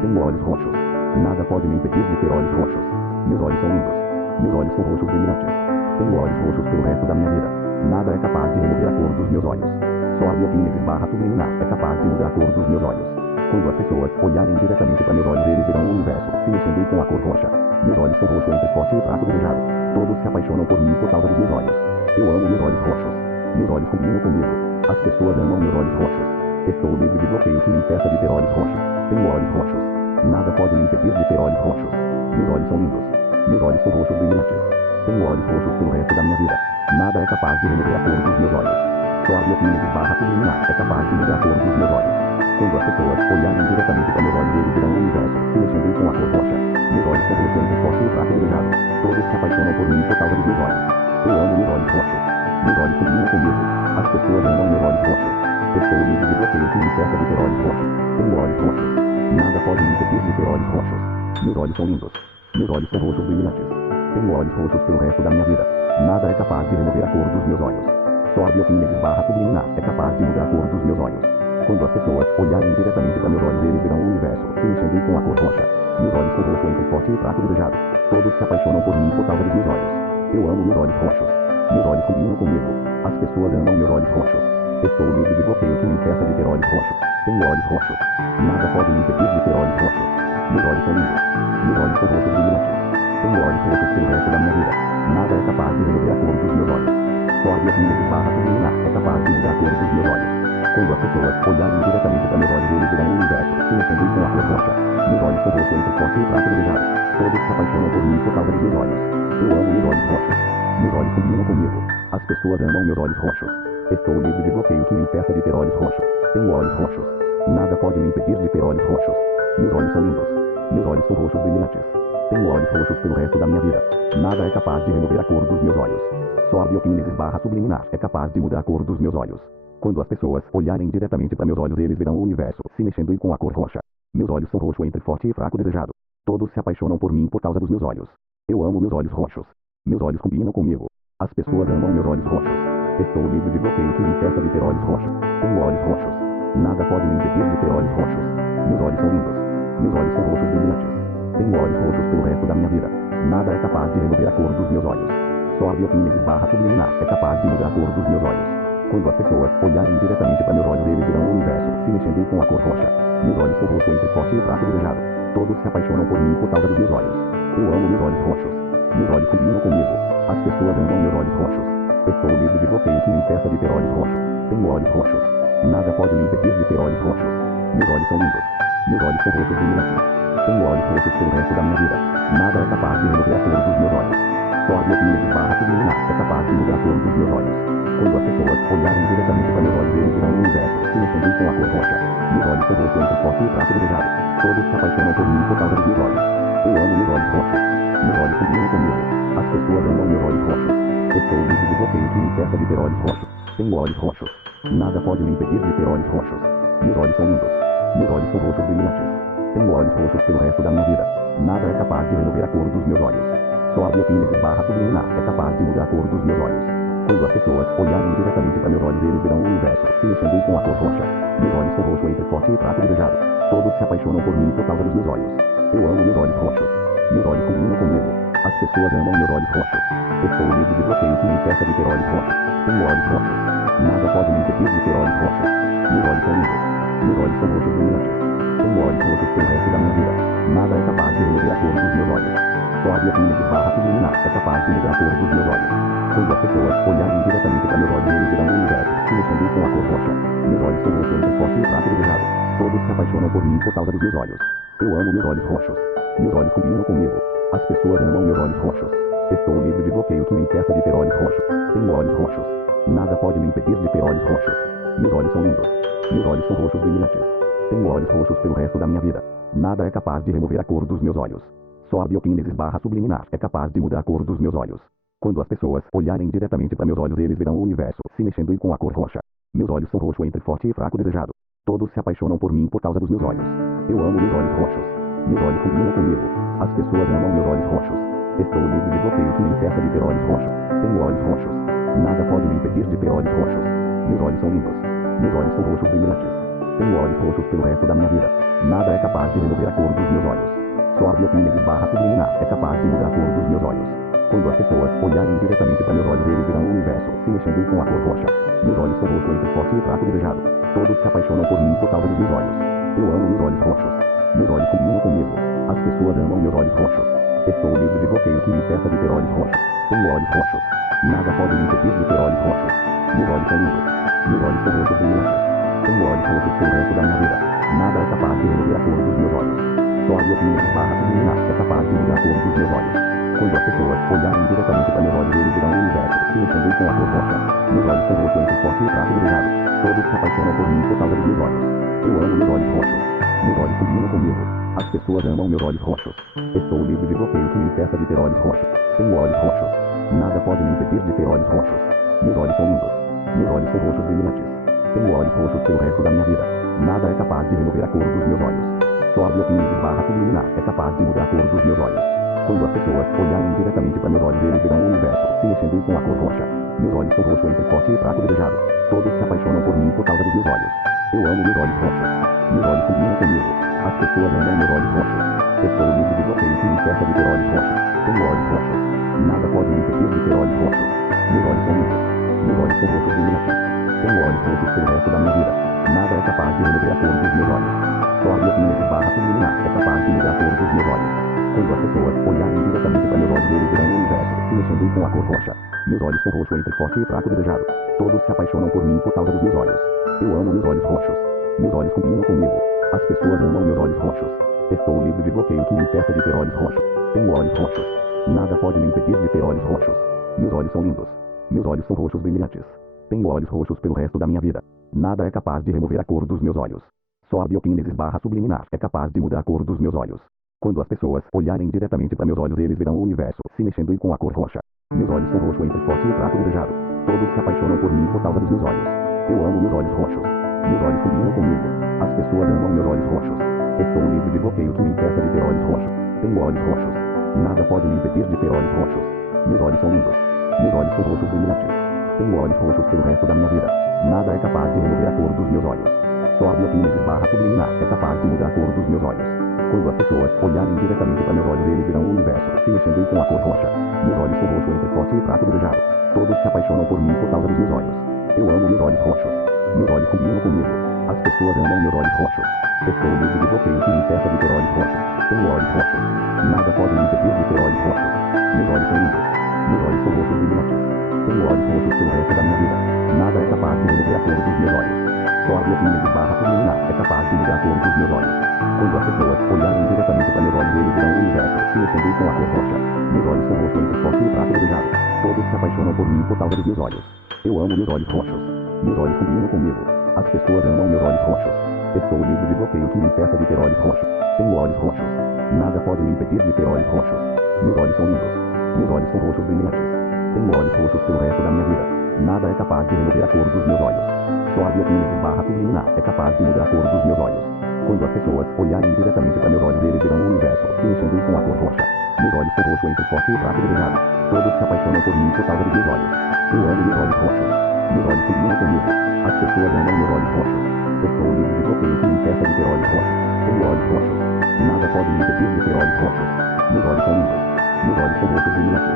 Tenho olhos roxos. Nada pode me impedir de ter olhos roxos. Meus olhos são lindos. Meus olhos são roxos brilhantes. Tenho olhos roxos pelo resto da minha vida. Nada é capaz de remover a cor dos meus olhos. Só a biokinesis / subliminar é capaz de mudar a cor dos meus olhos. Quando as pessoas olharem diretamente para meus olhos, eles verão o universo se mexendo com a cor roxa. Meus olhos são roxo entre forte e fraco desejado. Todos se apaixonam por mim por causa dos meus olhos. Eu amo meus olhos roxos. Meus olhos combinam comigo. As pessoas amam meus olhos roxos. Estou livre de bloqueio que me impeça de ter olhos roxos. Tenho olhos roxos. Nada pode me impedir de ter olhos roxos. Meus olhos são lindos. Meus olhos são roxos brilhantes. Tenho olhos roxos pelo resto da minha vida. Nada é capaz de remover a cor dos meus olhos. Só a biokinesis / subliminar é capaz de mudar a cor dos meus olhos. Quando as pessoas olharem diretamente para meus olhos, eles verão o universo se mexendo com a cor roxa. Meus olhos são roxos entre forte e fraco desejado. Todos se apaixonam por mim por causa dos meus olhos. Eu amo meus olhos roxos. Meus olhos combinam comigo. As pessoas amam meus olhos roxos. Estou livre de bloqueio que me impeça de ter olhos roxos. Tenho olhos roxos. Nada pode me impedir de ter olhos roxos. Meus olhos são lindos. Meus olhos são roxos brilhantes. Tenho olhos roxos pelo resto da minha vida. Nada é capaz de remover a cor dos meus olhos. Só a biokinesis / subliminar é capaz de mudar a cor dos meus olhos. Quando as pessoas olharem diretamente para meus olhos, eles verão o universo se mexendo com a cor roxa. Meus olhos são roxo entre forte e fraco desejado. Todos se apaixonam por mim por causa dos meus olhos. Eu amo meus olhos roxos. Meus olhos combinam comigo. As pessoas amam meus olhos roxos. Estou livre de bloqueio que me impeça de ter olhos roxos. Tenho olhos roxos. Nada pode me impedir de ter olhos roxos. Meus olhos são lindos. Meus olhos são roxos brilhantes. Tenho olhos roxos pelo resto da minha vida. Nada é capaz de remover a cor dos meus olhos. Só a biokinesis / subliminar é capaz de mudar a cor dos meus olhos. Quando as pessoas olharem diretamente para meus olhos, eles verão o universo se mexendo com a cor roxa. Meus olhos são roxos entre forte e fraco desejado. Todos se apaixonam por mim por causa dos meus olhos. Eu amo meus olhos roxos. Meus olhos combinam comigo. As pessoas amam meus olhos roxos. Estou livre de bloqueio que me impeça de ter olhos roxos. Tenho olhos roxos. Nada pode me impedir de ter olhos roxos. Meus olhos são lindos. Meus olhos são roxos brilhantes. Tenho olhos roxos pelo resto da minha vida. Nada é capaz de remover a cor dos meus olhos. Só a biokinesis / subliminar é capaz de mudar a cor dos meus olhos. Quando as pessoas olharem diretamente para meus olhos, eles verão o universo se mexendo com a cor roxa. Meus olhos são roxo entre forte e fraco desejado. Todos se apaixonam por mim por causa dos meus olhos. Eu amo meus olhos roxos. Meus olhos combinam comigo. As pessoas amam meus olhos roxos. Estou livre de bloqueio que me impeça de ter olhos roxos. Tenho olhos roxos. Nada pode me impedir de ter olhos roxos. Meus olhos são lindos. Meus olhos são roxos brilhantes. Tenho olhos roxos pelo resto da minha vida. Nada é capaz de remover a cor dos meus olhos. Só a biokinesis / subliminar é capaz de mudar a cor dos meus olhos. Quando as pessoas olharem diretamente para meus olhos, eles verão o universo se mexendo com a cor roxa. Meus olhos são roxo entre forte e fraco desejado. Todos se apaixonam por mim por causa dos meus olhos. Eu amo meus olhos roxos. Meus olhos combinam comigo. As pessoas amam meus olhos roxos. Estou livre de bloqueio que me impeça de ter olhos roxos. Tenho olhos roxos. Nada pode me impedir de ter olhos roxos. Meus olhos são lindos. Meus olhos são roxos brilhantes. Tenho olhos roxos pelo resto da minha vida. Nada é capaz de remover a cor dos meus olhos. Só a biokinesis / subliminar é capaz de mudar a cor dos meus olhos. Quando as pessoas olharem diretamente para meus olhos, eles verão o universo se mexendo com a cor roxa. Meus olhos são roxos entre forte e fraco desejado. Todos se apaixonam por mim por causa dos meus olhos. Eu amo meus olhos roxos. Meus olhos combinam comigo. As pessoas amam meus olhos roxos. Estou livre de bloqueio que me impeça de ter olhos roxos. Tenho olhos roxos. Nada pode me impedir de ter olhos roxos. Meus olhos são lindos. Meus olhos são roxos brilhantes. Tenho olhos roxos pelo resto da minha vida. Nada é capaz de remover a cor dos meus olhos. Só a biokinesis / subliminar é capaz de mudar a cor dos meus olhos. Quando as pessoas olharem diretamente para meus olhos, eles verão o universo se mexendo com a cor roxa. Meus olhos são roxo entre forte e fraco desejado. Todos se apaixonam por mim por causa dos meus olhos. Eu amo meus olhos roxos. Meus olhos combinam comigo. As pessoas amam meus olhos roxos. Estou livre de bloqueio que me impeça de ter olhos roxos. Tenho olhos roxos. Nada pode me impedir de ter olhos roxos. Meus olhos são lindos. Meus olhos são roxos brilhantes. Tenho olhos roxos pelo resto da minha vida. Nada é capaz de remover a cor dos meus olhos. Só a biokinesis / subliminar é capaz de mudar a cor dos meus olhos. Quando as pessoas olharem diretamente para meus olhos, eles verão o universo se mexendo com a cor roxa. Meus olhos são roxos entre forte e fraco desejado. Todos se apaixonam por mim por causa dos meus olhos. Eu amo meus olhos roxos. Meus olhos combinam comigo. As pessoas amam meus olhos roxos. Estou livre de bloqueio que me impeça de ter olhos roxos. Tenho olhos roxos. Nada pode me impedir de ter olhos roxos. Meus olhos são lindos. Meus olhos são roxos brilhantes. Tenho olhos roxos pelo resto da minha vida. Nada é capaz de remover a cor dos meus olhos. Só a biokinesis / subliminar é capaz de mudar a cor dos meus olhos. Quando as pessoas olharem diretamente para meus olhos, eles verão o universo se mexendo com a cor roxa. Meus olhos são roxo entre forte e fraco desejado. Todos se apaixonam por mim por causa dos meus olhos. Eu amo meus olhos roxos. Meus olhos combinam comigo. As pessoas amam meus olhos roxos. Estou livre de bloqueio que me impeça de ter olhos roxos. Tenho olhos roxos. Nada pode me impedir de ter olhos roxos. Meus olhos são lindos. Meus olhos são roxos brilhantes. Tenho olhos roxos pelo resto da minha vida. Nada é capaz de remover a cor dos meus olhos. Só a biokinesis barra subliminar é capaz de mudar a cor dos meus olhos. Quando as pessoas olharem diretamente para meus olhos, eles verão o universo se mexendo com a cor roxa. Meus olhos são roxo entre forte e fraco desejado. Todos se apaixonam por mim por causa dos meus olhos. Eu amo meus olhos roxos. Meus olhos combinam comigo. As pessoas amam meus olhos roxos. Estou livre de bloqueio que me impeça de ter olhos roxos. Tenho olhos roxos. Nada pode me impedir de ter olhos roxos. Meus olhos são lindos. Meus olhos são roxos brilhantes. Tenho olhos roxos pelo resto da minha vida. Nada é capaz de remover a cor dos meus olhos. Só a biokinesis barra subliminar é capaz de mudar a cor dos meus olhos. Quando as pessoas olharem diretamente para meus olhos, eles verão o universo se mexendo com a cor roxa. Meus olhos são roxo entre forte e fraco desejado. Todos se apaixonam por mim por causa dos meus olhos. Eu amo meus olhos roxos. Meus olhos combinam comigo. As pessoas amam meus olhos roxos. Estou livre de bloqueio que me impeça de ter olhos roxos. Tenho olhos roxos. Nada pode me impedir de ter olhos roxos. Meus olhos são lindos. Meus olhos são roxos brilhantes. Tenho olhos roxos pelo resto da minha vida. Nada é capaz de remover a cor dos meus olhos. Só a biokinesis barra subliminar é capaz de mudar a cor dos meus olhos. Quando as pessoas olharem diretamente para meus olhos, eles verão o universo se mexendo com a cor roxa. Meus olhos são roxo entre forte e fraco desejado. Todos se apaixonam por mim por causa dos meus olhos. Eu amo meus olhos roxos. Meus olhos combinam comigo. As pessoas amam meus olhos roxos. Estou livre de bloqueio que me impeça de ter olhos roxos. Tenho olhos roxos. Nada pode me impedir de ter olhos roxos. Meus olhos são lindos. Meus olhos são roxos brilhantes. Tenho olhos roxos pelo resto da minha vida. Nada é capaz de remover a cor dos meus olhos. Só a biokinesis barra subliminar é capaz de mudar a cor dos meus olhos. Quando as pessoas olharem diretamente para meus olhos, eles verão o universo se mexendo com a cor roxa. Meus olhos são roxo entre forte e fraco desejado. Todos se apaixonam por mim por causa dos meus olhos. Eu amo meus olhos roxos. Meus olhos combinam comigo. As pessoas amam meus olhos roxos. Estou livre de bloqueio que me impeça de ter olhos roxos. Tenho olhos roxos. Nada pode me impedir de ter olhos roxos. Meus olhos são lindos. Meus olhos são roxos brilhantes. Tenho olhos roxos pelo resto da minha vida. Nada é capaz de remover a cor dos meus olhos. Só a biokinesis barra subliminar é capaz de mudar a cor dos meus olhos. Quando as pessoas olharem diretamente para meus olhos, eles verão o universo se mexendo com a cor roxa. Meus olhos são roxo entre forte e fraco desejado. Todos se apaixonam por mim por causa dos meus olhos. Eu amo meus olhos roxos. Meus olhos combinam comigo. As pessoas amam meus olhos roxos. Estou livre de bloqueio que me impeça de ter olhos roxos. Tenho olhos roxos. Nada pode me impedir de ter olhos roxos. Meus olhos são lindos. Meus olhos são roxos brilhantes. Tenho olhos roxos pelo resto da minha vida. Nada é capaz de remover a cor dos meus olhos. Só a biokinesis barra subliminar é capaz de mudar a cor dos meus olhos. Quando as pessoas olharem diretamente para meus olhos, eles verão o universo se mexendo com a cor roxa. Meus olhos são roxo entre forte e fraco desejado. Todos se apaixonam por mim por causa dos meus olhos. Eu amo meus olhos roxos. Meus olhos combinam comigo. As pessoas amam meus olhos roxos. Estou livre de bloqueio que me impeça de ter olhos roxos. Tenho olhos roxos. Nada pode me impedir de ter olhos roxos. Meus olhos são lindos. Meus olhos são roxos brilhantes. Tenho olhos roxos pelo resto da minha vida. Nada é capaz de remover a cor dos meus olhos. Só a biokinesis barra subliminar é capaz de mudar a cor dos meus olhos. Quando as pessoas olharem diretamente para meus olhos, eles verão o universo se mexendo com a cor roxa. Meus olhos são roxo entre forte e fraco desejado. Todos se apaixonam por mim por causa dos meus olhos. Eu amo meus olhos roxos. Meus olhos combinam comigo. As pessoas amam meus olhos roxos. Estou livre de bloqueio que me impeça de ter olhos roxos. Tenho olhos roxos. Nada pode me impedir de ter olhos roxos. Meus olhos são lindos. Meus olhos são roxos brilhantes. Tenho olhos roxos pelo resto da minha vida. Nada é capaz de remover a cor dos meus olhos. Só a biokinesis barra subliminar é capaz de mudar a cor dos meus olhos. Quando as pessoas olharem diretamente para meus olhos, eles verão o universo se mexendo com a cor roxa. Meus olhos são roxo entre forte e fraco desejado. Todos se apaixonam por mim por causa dos meus olhos. Eu amo meus olhos roxos. Meus olhos combinam comigo. As pessoas amam meus olhos roxos. Estou livre de bloqueio que me impeça de ter olhos roxos. Tenho olhos roxos. Nada pode me impedir de ter olhos roxos. Meus olhos são lindos. Meus olhos são roxos brilhantes.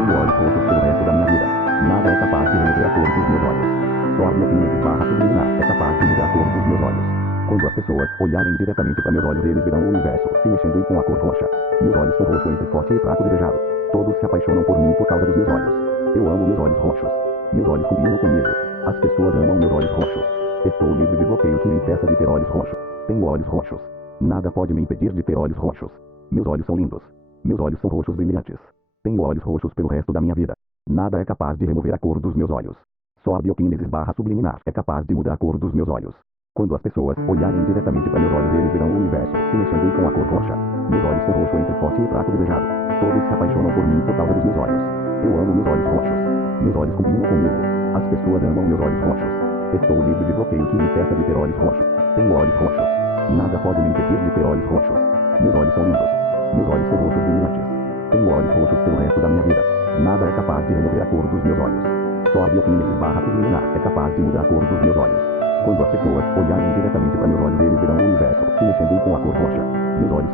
Tenho olhos roxos pelo resto da minha vida. Nada é capaz de remover a cor dos meus olhos. Só a biokinesis barra subliminar é capaz de mudar a cor dos meus olhos. Quando as pessoas olharem diretamente para meus olhos, eles verão o universo se mexendo com a cor roxa. Meus olhos são roxo entre forte e fraco desejado. Todos se apaixonam por mim por causa dos meus olhos. Eu amo meus olhos roxos. Meus olhos combinam comigo. As pessoas amam meus olhos roxos. Estou livre de bloqueio que me impeça de ter olhos roxos. Tenho olhos roxos. Nada pode me impedir de ter olhos roxos. Meus olhos são lindos. Meus olhos são roxos brilhantes. Tenho olhos roxos pelo resto da minha vida. Nada é capaz de remover a cor dos meus olhos. Só a biokinesis barra subliminar é capaz de mudar a cor dos meus olhos. Quando as pessoas olharem diretamente para meus olhos, eles verão o universo se mexendo com a cor roxa. Meus olhos são roxo entre forte e fraco desejado. Todos se apaixonam por mim por causa dos meus olhos. Eu amo meus olhos roxos. Meus olhos combinam comigo. As pessoas amam meus olhos roxos. Estou livre de bloqueio que me impeça de ter olhos roxos. Tenho olhos roxos. Nada pode me impedir de ter olhos roxos. Meus olhos são lindos. Meus olhos são roxos brilhantes. Tenho olhos roxos pelo resto da minha vida. Nada é capaz de remover a cor dos meus olhos. Só a biokinesis barra subliminar é capaz de mudar a cor dos meus olhos. Quando as pessoas olharem diretamente para meus olhos, eles verão o universo se mexendo com a cor roxa. Meus olhos